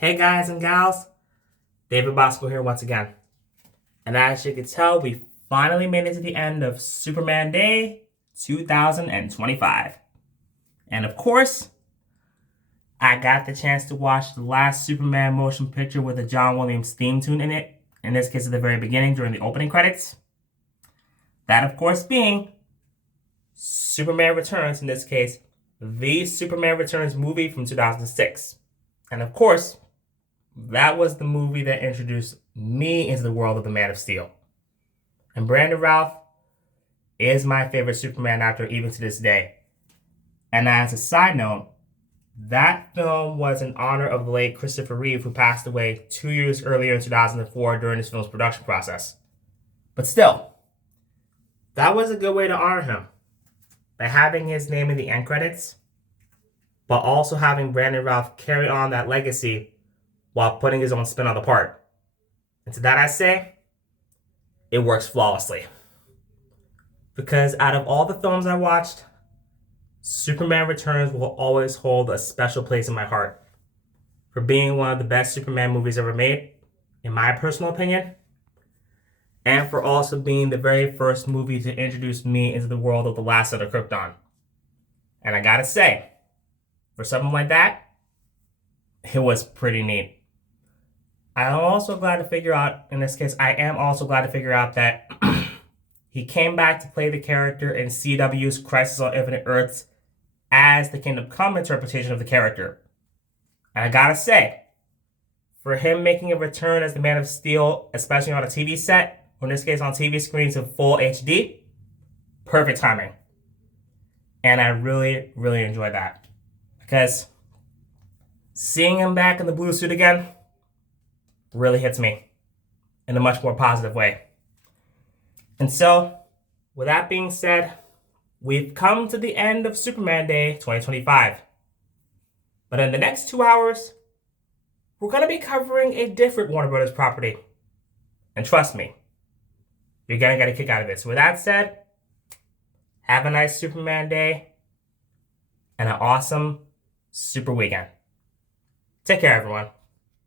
Hey guys and gals, David Bosco here once again. And as you can tell, we finally made it to the end of Superman Day 2025. And of course, I got the chance to watch the last Superman motion picture with a John Williams theme tune in it, in this case at the very beginning during the opening credits. That of course being Superman Returns, in this case, the Superman Returns movie from 2006. And of course, that was the movie that introduced me into the world of the Man of Steel. And Brandon Routh is my favorite Superman actor even to this day. And as a side note, that film was in honor of the late Christopher Reeve, who passed away 2 years earlier in 2004 during this film's production process. But still, that was a good way to honor him by having his name in the end credits, but also having Brandon Routh carry on that legacy while putting his own spin on the part. And to that I say, it works flawlessly. Because out of all the films I watched, Superman Returns will always hold a special place in my heart for being one of the best Superman movies ever made, in my personal opinion, and for also being the very first movie to introduce me into the world of the Last Son of Krypton. And I gotta say, for something like that, it was pretty neat. I'm also glad to figure out, in this case, I am also glad to figure out that he came back to play the character in CW's Crisis on Infinite Earths as the Kingdom Come interpretation of the character. And I gotta say, for him making a return as the Man of Steel, especially on a TV set, or in this case on TV screens in full HD, perfect timing. And I really, really enjoyed that. Because seeing him back in the blue suit again really hits me in a much more positive way. And so, with that being said, we've come to the end of Superman Day 2025. But in the next 2 hours, we're going to be covering a different Warner Brothers property. And trust me, you're going to get a kick out of it. So with that said, have a nice Superman Day and an awesome Super Weekend. Take care, everyone.